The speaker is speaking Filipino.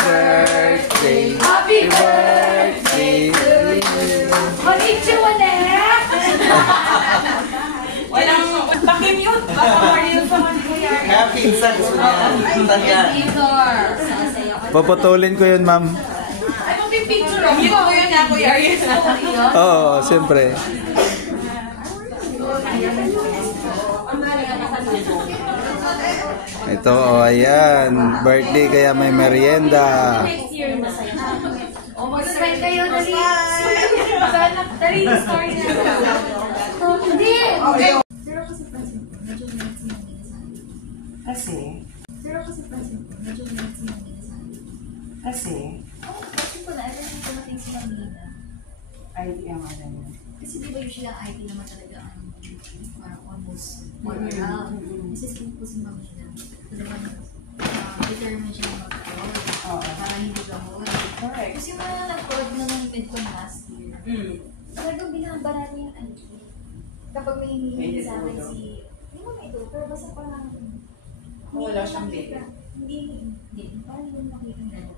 birthday. Happy birthday to you. Konnichiwa na. Walang pakimute. Baka Mario sa kanila. Happy birthday. Papatulin ko yun, ma'am. Ay, magpipicture ako. Ito yun na, Kuya Ariel. Oo, siyempre. Ito, ayan. Birthday kaya may merienda. O, mag-spend kayo. Dali, story na. Hindi. Pero kasi pansin ko, medyo minutes mo Kasi? Pero kasi pansin ko, medyo minutes mo Kasi? Oo, pansin ko na, ever since dumating si Manila. ID ang ano niya. Kasi di ba usually ang IT naman talaga ang parang almost 1 year out. Kasi speak po si Manila. Talagang determined siya mag-call. Para hindi gahol. Correct. Kasi yung mga nag-call na ng midcon last year. Talagang binabara niya yung IT. Kapag may hinihingi sa akin si... Hindi mo ito, pero basta parang... Wala siyang date. Hindi. Parang hindi mo makikita.